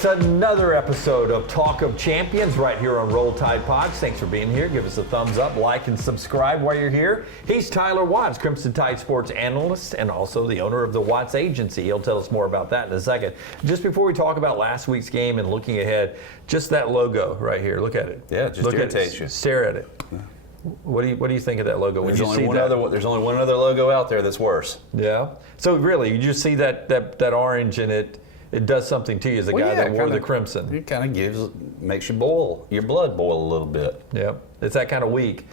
It's another episode of Talk of Champions right here on Roll Tide Pods. Thanks for being here. Give us a thumbs up, like, and subscribe while you're here. He's Tyler Watts, Crimson Tide Sports analyst and also the owner of the Watts Agency. He'll tell us more about that in a second. Just before we talk about last week's game and looking ahead, just that logo right here. Look at it. Yeah, it just irritates you. Stare at it. Yeah. What do you think of that logo when there's you see that? There's only one other logo out there that's worse. Yeah. So really, you just see that orange in it. It does something to you as a guy that wore the crimson. It kind of makes your blood boil a little bit. Yep, it's that kind of week.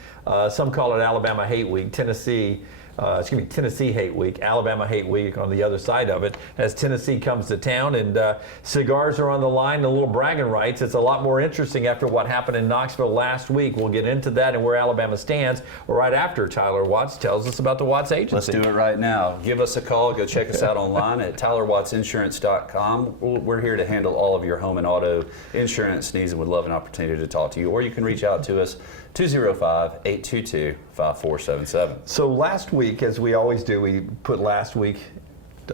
Some call it Alabama Hate Week. Tennessee Hate Week, Alabama Hate Week on the other side of it, as Tennessee comes to town and cigars are on the line and a little bragging rights. It's a lot more interesting after what happened in Knoxville last week. We'll get into that and where Alabama stands right after Tyler Watts tells us about the Watts Agency. Let's do it right now. Give us a call. Go check us out online at tylerwattsinsurance.com. We're here to handle all of your home and auto insurance needs and would love an opportunity to talk to you. Or you can reach out to us 205-822-5477. So last week, as we always do, we put last week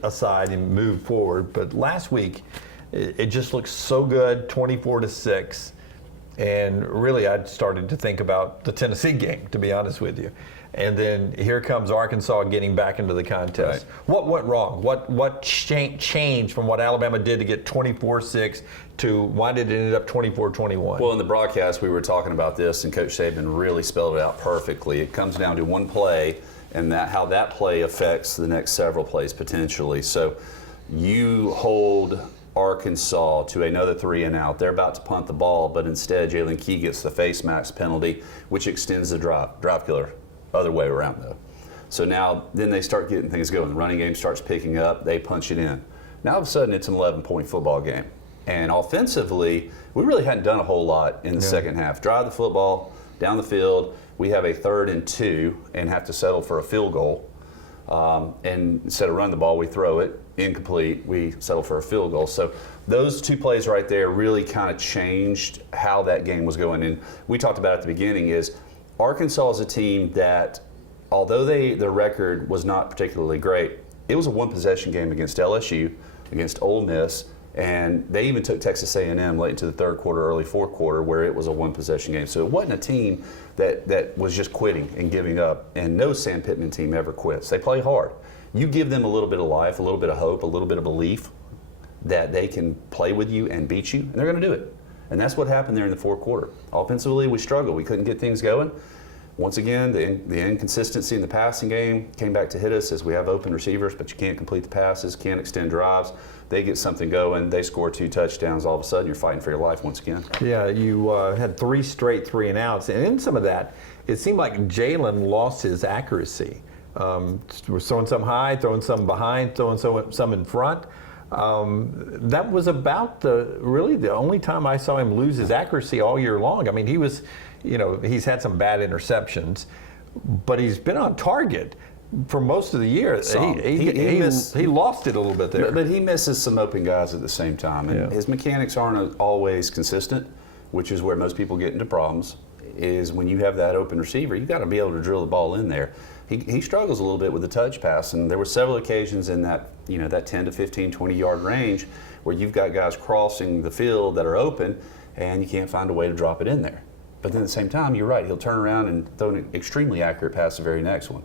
aside and move forward. But last week, it just looks so good, 24-6. And really, I started to think about the Tennessee game, to be honest with you. And then here comes Arkansas getting back into the contest. Right. What went wrong? What changed from what Alabama did to get 24-6 to why did it end up 24-21? Well, in the broadcast, we were talking about this, and Coach Saban really spelled it out perfectly. It comes down to one play, and how that play affects the next several plays potentially. So you hold Arkansas to another 3 and out. They're about to punt the ball, but instead Jalen Key gets the face mask penalty, which extends the drive killer. Other way around though. So now then they start getting things going. The running game starts picking up. They punch it in. Now all of a sudden it's an 11-point football game. And offensively, we really hadn't done a whole lot in the second half. Drive the football down the field. We have a 3rd and 2 and have to settle for a field goal. And instead of running the ball, we throw it incomplete. We settle for a field goal. So those two plays right there really kind of changed how that game was going. And we talked about at the beginning is Arkansas is a team that, although their record was not particularly great, it was a one-possession game against LSU, against Ole Miss, and they even took Texas A&M late into the third quarter, early fourth quarter, where it was a one-possession game. So it wasn't a team that was just quitting and giving up, and no Sam Pittman team ever quits. They play hard. You give them a little bit of life, a little bit of hope, a little bit of belief that they can play with you and beat you, and they're going to do it. And that's what happened there in the fourth quarter. Offensively, we struggled. We couldn't get things going. Once again, the inconsistency in the passing game came back to hit us as we have open receivers, but you can't complete the passes, can't extend drives. They get something going. They score 2 touchdowns. All of a sudden, you're fighting for your life once again. Yeah, you had 3 straight 3 and outs. And in some of that, it seemed like Jalen lost his accuracy. We're throwing some high, throwing some behind, throwing some in front. That was about really the only time I saw him lose his accuracy all year long. I mean, he's had some bad interceptions, but he's been on target for most of the year. He lost it a little bit there. But he misses some open guys at the same time. And his mechanics aren't always consistent, which is where most people get into problems, is when you have that open receiver, you've got to be able to drill the ball in there. He struggles a little bit with the touch pass, and there were several occasions in that 10 to 15, 20-yard range where you've got guys crossing the field that are open, and you can't find a way to drop it in there. But then at the same time, you're right, he'll turn around and throw an extremely accurate pass the very next one.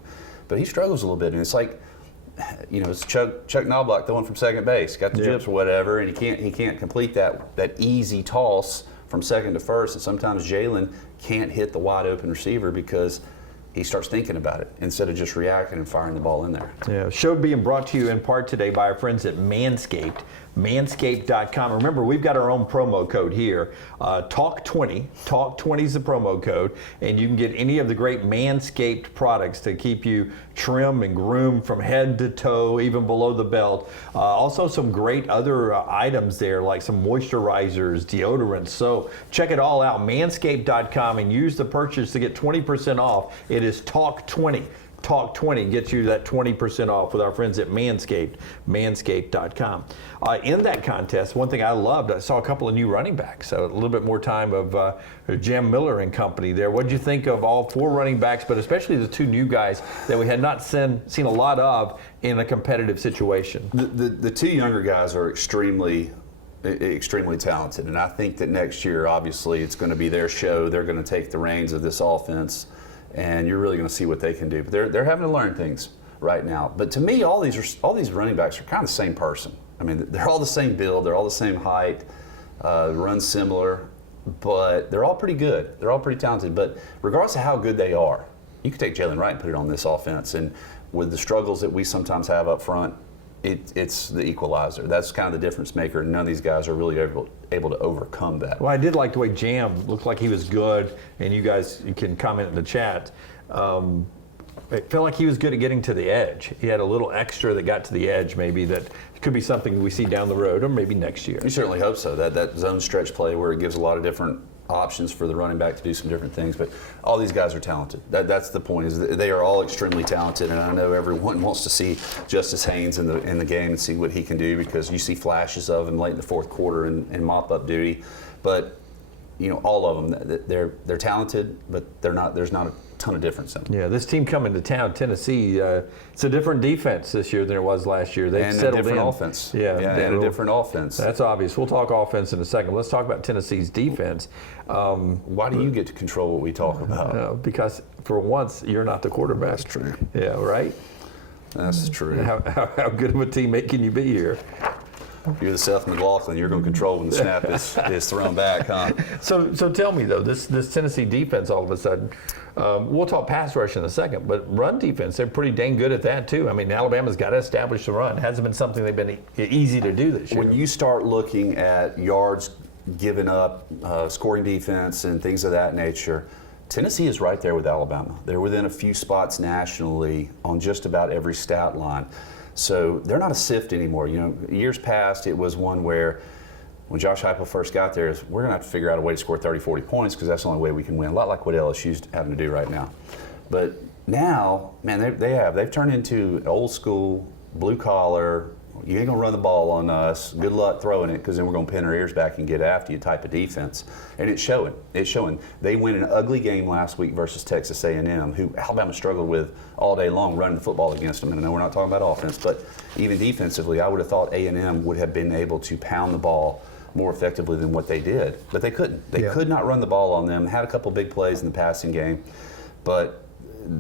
But he struggles a little bit, and it's like, it's Chuck Knobloch throwing from second base, got the jips or whatever, and he can't complete that easy toss from second to first, and sometimes Jalen can't hit the wide open receiver because he starts thinking about it instead of just reacting and firing the ball in there. Yeah, show being brought to you in part today by our friends at Manscaped. Manscaped.com. Remember, we've got our own promo code here. Talk20. Talk20 is the promo code, and you can get any of the great Manscaped products to keep you trim and groomed from head to toe, even below the belt. Also, some great other items there, like some moisturizers, deodorants. So check it all out. Manscaped.com and use the purchase to get 20% off. It is Talk20. Talk20 gets you that 20% off with our friends at Manscaped, manscaped.com. In that contest, one thing I loved, I saw a couple of new running backs, so a little bit more time of Jam Miller and company there. What did you think of all 4 running backs, but especially the 2 new guys that we had not seen a lot of in a competitive situation? The 2 younger guys are extremely extremely talented. And I think that next year, obviously, it's going to be their show. They're going to take the reins of this offense, and you're really going to see what they can do. But they're having to learn things right now. But to me, all these running backs are kind of the same person. I mean, they're all the same build. They're all the same height. Run similar, but they're all pretty good. They're all pretty talented. But regardless of how good they are, you could take Jalen Wright and put it on this offense. And with the struggles that we sometimes have up front, it's the equalizer. That's kind of the difference maker. None of these guys are really able to overcome that. Well, I did like the way Jam looked like he was good, and you guys can comment in the chat. It felt like he was good at getting to the edge. He had a little extra that got to the edge, maybe that could be something we see down the road, or maybe next year. You certainly hope so. That zone stretch play where it gives a lot of different options for the running back to do some different things. But all these guys are talented. That's the point. Is they are all extremely talented, and I know everyone wants to see Justice Haynes in the game and see what he can do, because you see flashes of him late in the fourth quarter in mop-up duty. But all of them, they're talented, but there's not a ton of difference in them. Yeah, this team coming to town, Tennessee, it's a different defense this year than it was last year. They've settled a different in. offense. Yeah, and a different offense. That's obvious. We'll talk offense in a second. Let's talk about Tennessee's defense. Why do you get to control what we talk about? Because for once, you're not the quarterback. That's true. Yeah, right? That's true. How good of a teammate can you be here? You're the Seth McLaughlin. You're going to control when the snap is thrown back, huh? So tell me, though, this Tennessee defense all of a sudden, we'll talk pass rush in a second, but run defense, they're pretty dang good at that, too. I mean, Alabama's got to establish the run. It hasn't been something they've been easy to do this year. When you start looking at yards given up, scoring defense, and things of that nature, Tennessee is right there with Alabama. They're within a few spots nationally on just about every stat line. So they're not a sift anymore. Years past, it was one where when Josh Heupel first got there, we're going to have to figure out a way to score 30, 40 points because that's the only way we can win. A lot like what LSU's having to do right now. But now, man, they've turned into old school, blue collar, you ain't going to run the ball on us. Good luck throwing it, because then we're going to pin our ears back and get after you type of defense. And it's showing. It's showing. They win an ugly game last week versus Texas A&M, who Alabama struggled with all day long running the football against them. And I know we're not talking about offense, but even defensively, I would have thought A&M would have been able to pound the ball more effectively than what they did. But they couldn't. They could not run the ball on them. Had a couple big plays in the passing game. But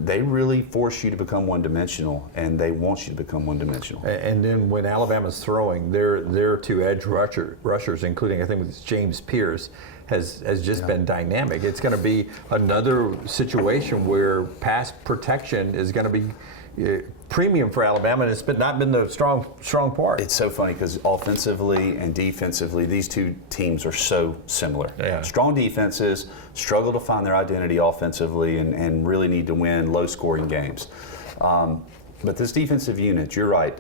they really force you to become one-dimensional, and they want you to become one-dimensional. And then when Alabama's throwing, their two edge rushers, including I think it's James Pierce, has just been dynamic. It's going to be another situation where pass protection is going to be premium for Alabama, and it's not been the strong part. It's so funny because offensively and defensively, these two teams are so similar. Yeah. Strong defenses struggle to find their identity offensively and really need to win low-scoring games. But this defensive unit, you're right.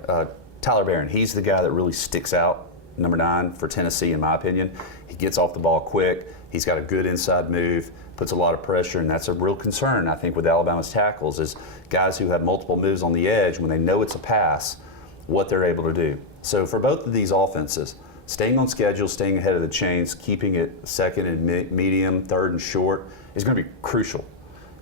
Tyler Barron, he's the guy that really sticks out, number 9 for Tennessee, in my opinion. He gets off the ball quick. He's got a good inside move, puts a lot of pressure, and that's a real concern, I think, with Alabama's tackles, is guys who have multiple moves on the edge, when they know it's a pass, what they're able to do. So for both of these offenses, staying on schedule, staying ahead of the chains, keeping it second and medium, third and short is going to be crucial,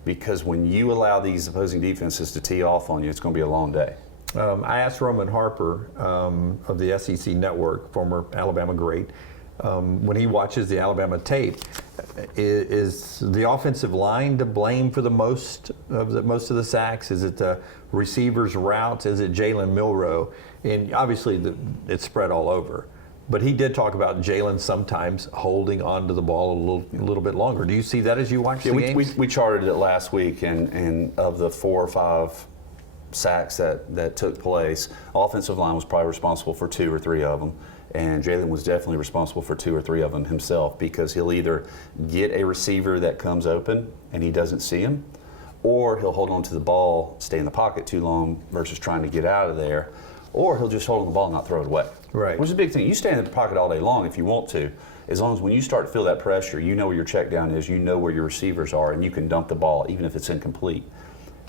because when you allow these opposing defenses to tee off on you, it's going to be a long day. I asked Roman Harper of the SEC Network, former Alabama great, when he watches the Alabama tape, is the offensive line to blame for most of the sacks? Is it the receivers' routes? Is it Jalen Milroe? And obviously it's spread all over. But he did talk about Jalen sometimes holding onto the ball a little bit longer. Do you see that as you watch the games? We charted it last week, and of the 4 or 5 sacks that took place, offensive line was probably responsible for 2 or 3 of them. And Jalen was definitely responsible for 2 or 3 of them himself, because he'll either get a receiver that comes open and he doesn't see him, or he'll hold on to the ball, stay in the pocket too long versus trying to get out of there, or he'll just hold on the ball and not throw it away. Right. Which is a big thing. You stay in the pocket all day long if you want to, as long as when you start to feel that pressure, you know where your check down is, you know where your receivers are, and you can dump the ball even if it's incomplete.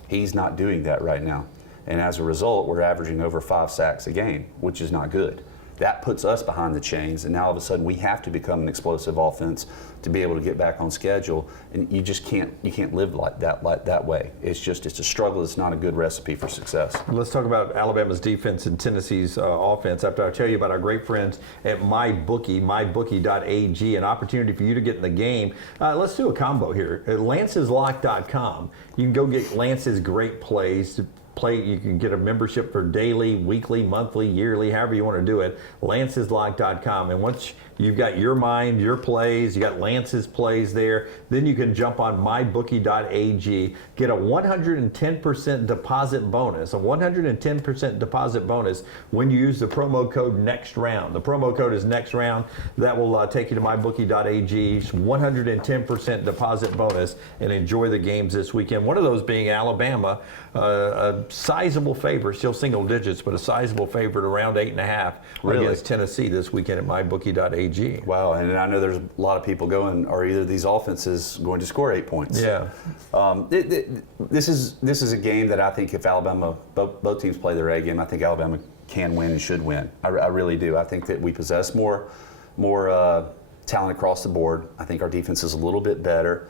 He's not doing that right now. And as a result, we're averaging over 5 sacks a game, which is not good. That puts us behind the chains, and now all of a sudden we have to become an explosive offense to be able to get back on schedule. And you just can't live like that way. It's a struggle. It's not a good recipe for success. Let's talk about Alabama's defense and Tennessee's offense. After I tell you about our great friends at mybookie.ag, an opportunity for you to get in the game. Let's do a combo here. At lanceslock.com, you can go get Lance's great plays to play. You can get a membership for daily, weekly, monthly, yearly, however you want to do it. lanceslock.com. And once you've got your mind, your plays, you got Lance's plays there, then you can jump on mybookie.ag, get a 110% deposit bonus, when you use the promo code next round. The promo code is next round. That will take you to mybookie.ag, 110% deposit bonus, and enjoy the games this weekend. One of those being Alabama, a sizable favorite, still single digits, but a sizable favorite around 8.5 against Tennessee this weekend at mybookie.ag. Wow, and I know there's a lot of people going, are either of these offenses going to score 8 points? Yeah. This is a game that I think if Alabama, both teams play their A game, I think Alabama can win and should win. I really do. I think that we possess more talent across the board. I think our defense is a little bit better,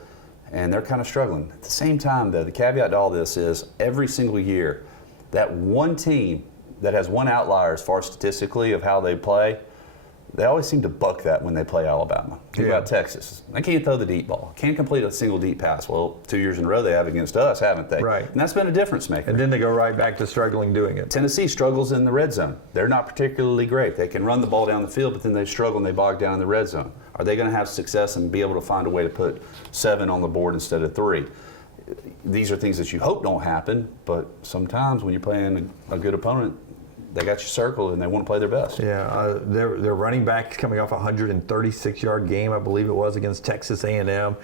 and they're kind of struggling. At the same time, though, the caveat to all this is every single year, that one team that has one outlier as far statistically of how they play, they always seem to buck that when they play Alabama. Think about Texas. They can't throw the deep ball. Can't complete a single deep pass. Well, 2 years in a row they have against us, haven't they? Right. And that's been a difference maker. And then they go right back to struggling doing it. Tennessee struggles in the red zone. They're not particularly great. They can run the ball down the field, but then they struggle and they bog down in the red zone. Are they going to have success and be able to find a way to put 7 on the board instead of 3? These are things that you hope don't happen, but sometimes when you're playing a good opponent, they got you circled and they want to play their best. Yeah, their running back coming off a 136-yard game, I believe it was, against Texas A&M.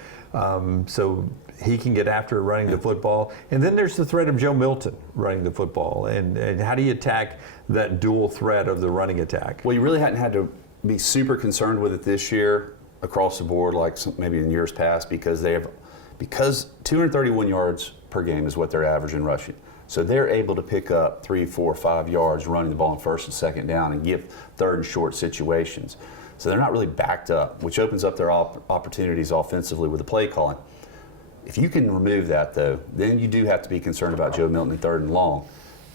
So he can get after running the football. And then there's the threat of Joe Milton running the football. And how do you attack that dual threat of the running attack? Well, you really hadn't had to be super concerned with it this year across the board like maybe in years past because 231 yards per game is what they're averaging rushing. So they're able to pick up 3, 4, 5 yards running the ball on first and second down and give third and short situations. So they're not really backed up, which opens up their opportunities offensively with the play calling. If you can remove that, though, then you do have to be concerned about Joe Milton in third and long.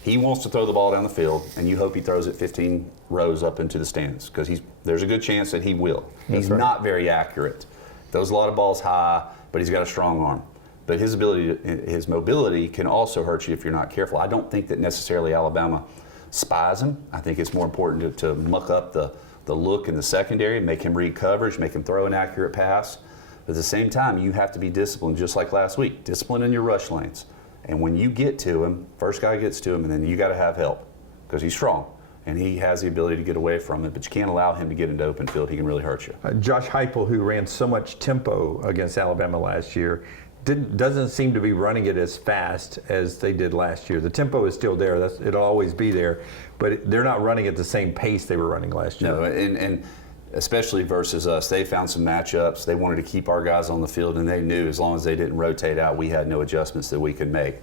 He wants to throw the ball down the field, and you hope he throws it 15 rows up into the stands because there's a good chance that he will. He's not very accurate. Throws a lot of balls high, but he's got a strong arm. But his mobility can also hurt you if you're not careful. I don't think that necessarily Alabama spies him. I think it's more important to muck up the look in the secondary, make him read coverage, make him throw an accurate pass. But at the same time, you have to be disciplined, just like last week. Discipline in your rush lanes. And when you get to him, first guy gets to him, and then you got to have help because he's strong. And he has the ability to get away from it, but you can't allow him to get into open field. He can really hurt you. Josh Heupel, who ran so much tempo against Alabama last year, doesn't seem to be running it as fast as they did last year. The tempo is still there. It'll always be there. But they're not running at the same pace they were running last year. No, and especially versus us, they found some matchups. They wanted to keep our guys on the field, and they knew as long as they didn't rotate out, we had no adjustments that we could make.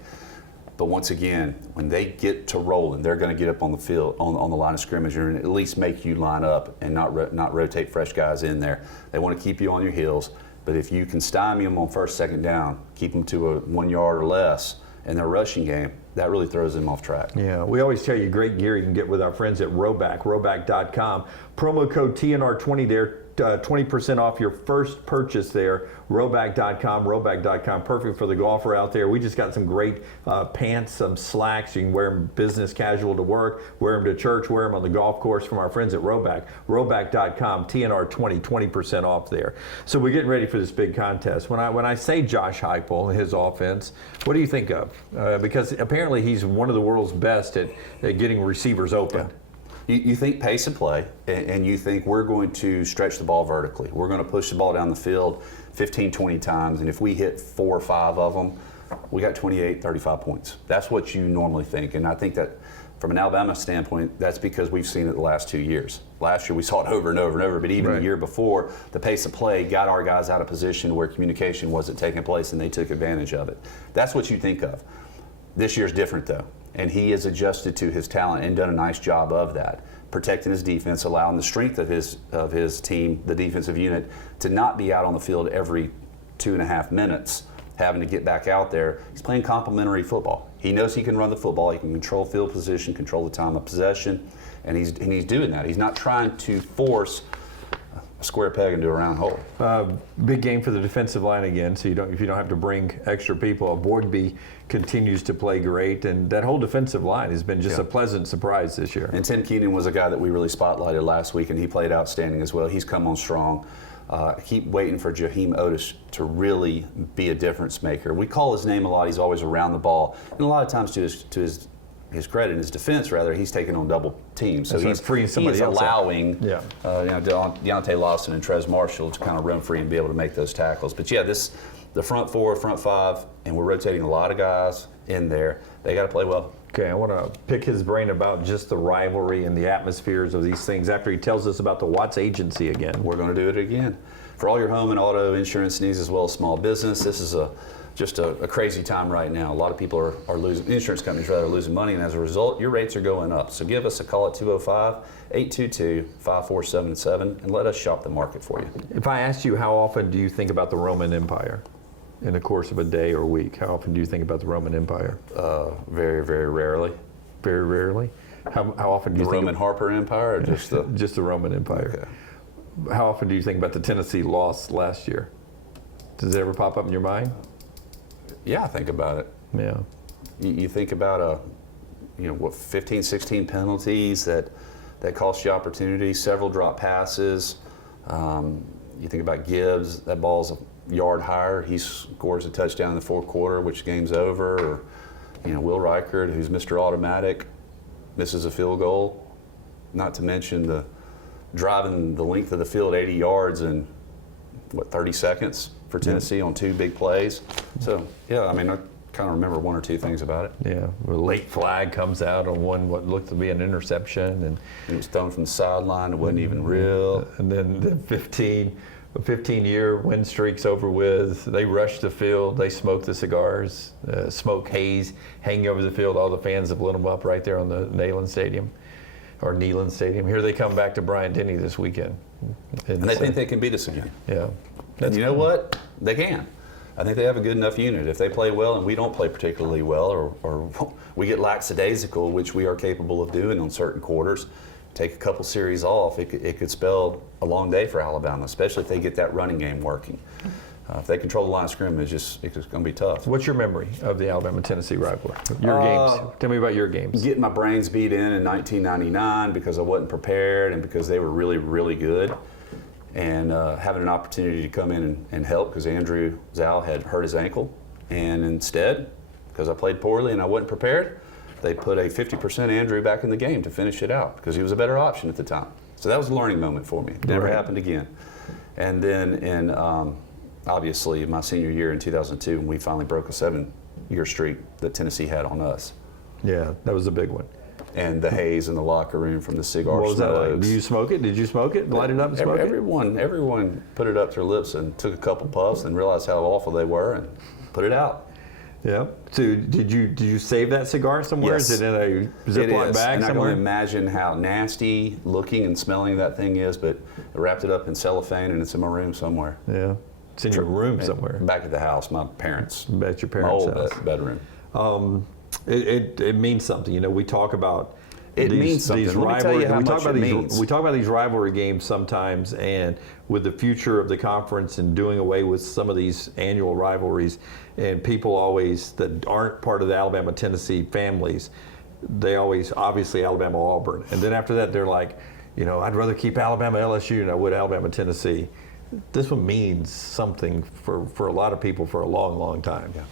But once again, when they get to rolling, they're going to get up on the field, on the line of scrimmage, and at least make you line up and not rotate fresh guys in there. They want to keep you on your heels. But if you can stymie them on first, second down, keep them to a 1 yard or less in their rushing game, that really throws them off track. Yeah, we always tell you great gear you can get with our friends at roback.com. Promo code TNR20 there, 20% off your first purchase there. Roback.com, perfect for the golfer out there. We just got some great pants, some slacks. You can wear them business casual to work, wear them to church, wear them on the golf course from our friends at Roback. Roback.com, TNR20, 20% off there. So we're getting ready for this big contest. When I say Josh Heupel and his offense, what do you think of? Because apparently he's one of the world's best at getting receivers open. Yeah. You think pace of play, and you think we're going to stretch the ball vertically. We're going to push the ball down the field 15, 20 times, and if we hit 4 or 5 of them, we got 28, 35 points. That's what you normally think, and I think that from an Alabama standpoint, that's because we've seen it the last 2 years. Last year we saw it over and over and over, but even the year before, the pace of play got our guys out of position where communication wasn't taking place, and they took advantage of it. That's what you think of. This year's different though, and he has adjusted to his talent and done a nice job of that, protecting his defense, allowing the strength of his team, the defensive unit, to not be out on the field every 2.5 minutes, having to get back out there. He's playing complementary football. He knows he can run the football, he can control field position, control the time of possession, and he's doing that. He's not trying to force a square peg into a round hole. Big game for the defensive line again, so if you don't have to bring extra people. Borgby continues to play great, and that whole defensive line has been just a pleasant surprise this year. And Tim Keenan was a guy that we really spotlighted last week, and he played outstanding as well. He's come on strong. I keep waiting for Jaheim Otis to really be a difference maker. We call his name a lot. He's always around the ball, and a lot of times to his credit, his defense rather, he's taking on double teams. So he's freeing somebody else allowing Deontay Lawson and Trez Marshall to kind of run free and be able to make those tackles. But yeah, the front four, front five, and we're rotating a lot of guys in there. They got to play well. Okay, I want to pick his brain about just the rivalry and the atmospheres of these things after he tells us about the Watts Agency again. We're going to do it again. For all your home and auto insurance needs as well as small business, this is just a crazy time right now. A lot of people are losing, insurance companies rather, are losing money, and as a result, your rates are going up. So give us a call at 205-822-5477 and let us shop the market for you. If I asked you, how often do you think about the Roman Empire in the course of a day or week? How often do you think about the Roman Empire? Very, very rarely. Very rarely? How often do you think think Roman Harper Empire or just the... just the Roman Empire. Okay. How often do you think about the Tennessee loss last year? Does it ever pop up in your mind? Yeah, I think about it. Yeah. You think about 15, 16 penalties that cost you opportunities, several drop passes. You think about Gibbs, that ball's a yard higher. He scores a touchdown in the fourth quarter, which game's over. Or, Will Reichard, who's Mr. Automatic, misses a field goal. Not to mention the driving the length of the field 80 yards in, 30 seconds for Tennessee on 2 big plays. So, yeah, I mean, I kind of remember 1 or 2 things about it. Yeah, a late flag comes out on what looked to be an interception. And it was thrown from the sideline. It wasn't even real. And then the 15-year win streak's over with. They rush the field. They smoke the cigars. Smoke haze hanging over the field. All the fans have lit them up right there on the Neyland Stadium. Here they come back to Bryant-Denny this weekekend. And they think they can beat us again. Yeah. And you know what? They can. I think they have a good enough unit. If they play well and we don't play particularly well, or we get lackadaisical, which we are capable of doing on certain quarters, take a couple series off, it could spell a long day for Alabama, especially if they get that running game working. If they control the line of scrimmage, it's going to be tough. What's your memory of the Alabama-Tennessee rivalry? Your games. Tell me about your games. Getting my brains beat in 1999 because I wasn't prepared and because they were really, really good. And having an opportunity to come in and help because Andrew Zal had hurt his ankle. And instead, because I played poorly and I wasn't prepared, they put a 50% Andrew back in the game to finish it out because he was a better option at the time. So that was a learning moment for me. Never happened again. And then in obviously my senior year in 2002 when we finally broke a 7-year streak that Tennessee had on us. Yeah, that was a big one. And the haze in the locker room from the cigar What was smokes. that like? Do you smoke it? Did you smoke it? Light it up and smoke it? Everyone put it up to their lips and took a couple puffs and realized how awful they were and put it out. Yeah. So did you save that cigar somewhere? Yes. Is it in a Ziploc bag and somewhere? I can imagine how nasty looking and smelling that thing is, but I wrapped it up in cellophane and it's in my room somewhere. Yeah. It's in your room somewhere. Back at the house, my parents. At your parents' my old house. bedroom. It means something. We talk about means something. These Let me tell you how much it means. We talk about these rivalry games sometimes, and with the future of the conference and doing away with some of these annual rivalries, and people always that aren't part of the Alabama-Tennessee families, they always obviously Alabama-Auburn, and then after that they're like, I'd rather keep Alabama-LSU than I would Alabama-Tennessee. This one means something for a lot of people for a long, long time. Yeah.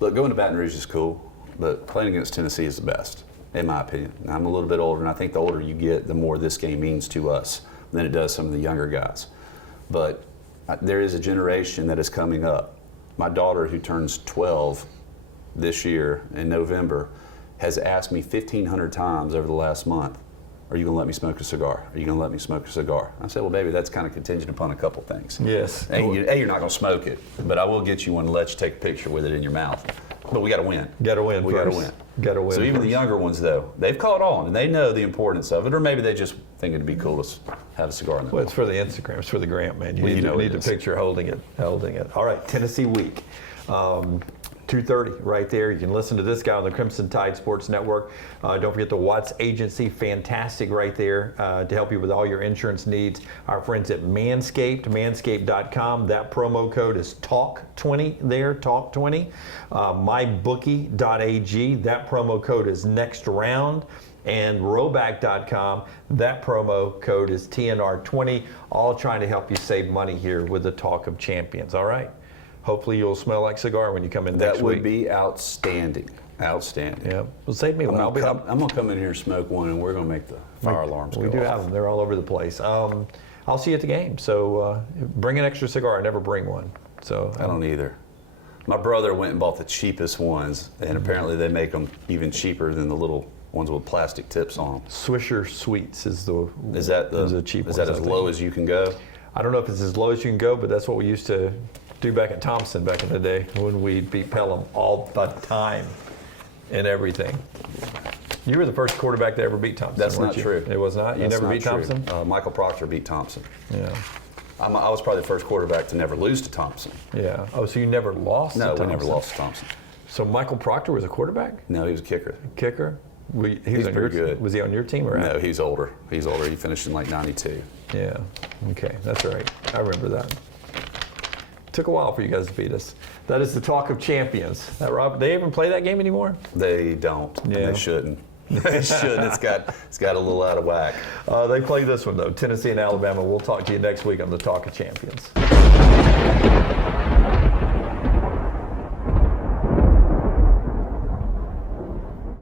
Look, going to Baton Rouge is cool, but playing against Tennessee is the best, in my opinion. I'm a little bit older, and I think the older you get, the more this game means to us than it does some of the younger guys. But there is a generation that is coming up. My daughter, who turns 12 this year in November, has asked me 1,500 times over the last month, are you going to let me smoke a cigar? Are you going to let me smoke a cigar? I said, well, baby, that's kind of contingent upon a couple things. Yes. You're not going to smoke it, but I will get you one and let you take a picture with it in your mouth. But we got to win. Got to win. We got to win. Got to win. So even the younger ones, though, they've caught on and they know the importance of it, or maybe they just think it'd be cool to have a cigar in their Well, mouth. it's for the Instagram. It's for the gram, man. You Well, need, you know need it the is. picture holding it. All right, Tennessee week. 2:30 right there. You can listen to this guy on the Crimson Tide Sports Network. Don't forget the Watts Agency, fantastic right there to help you with all your insurance needs. Our friends at Manscaped, manscaped.com. That promo code is TALK20 there, TALK20. MyBookie.ag, that promo code is next round. And Roback.com, that promo code is TNR20, all trying to help you save money here with the Talk of Champions, all right? Hopefully you'll smell like cigar when you come in next That would week. be outstanding. Outstanding. Yeah, well, save me one. I'm going to come in here and smoke one, and we're going to make the fire alarms go We do off. have them. They're all over the place. I'll see you at the game. So bring an extra cigar. I never bring one. So I don't either. My brother went and bought the cheapest ones, and apparently they make them even cheaper than the little ones with plastic tips on them. Swisher Sweets is the cheap Is that ones, as I low think. as you can go? I don't know if it's as low as you can go, but that's what we used to do back at Thompson back in the day when we beat Pelham all the time and everything. You were the first quarterback to ever beat Thompson. That's weren't not you? true. It was not? You That's never not beat true. Thompson? Michael Proctor beat Thompson. Yeah. I was probably the first quarterback to never lose to Thompson. Yeah. Oh, so you never lost No, to we Thompson? never lost to Thompson. So Michael Proctor was a quarterback? No, he was a kicker. Kicker? He He's was on your pretty good. Was he on your team or No, out? he's older. He's older. He finished in like 92. Yeah. Okay, that's right. I remember that. Took a while for you guys to beat us. That is the Talk of Champions. Rob, they even play that game anymore? They don't. And Yeah. they shouldn't. They shouldn't. It's got a little out of whack. They play this one though, Tennessee and Alabama. We'll talk to you next week on the Talk of Champions.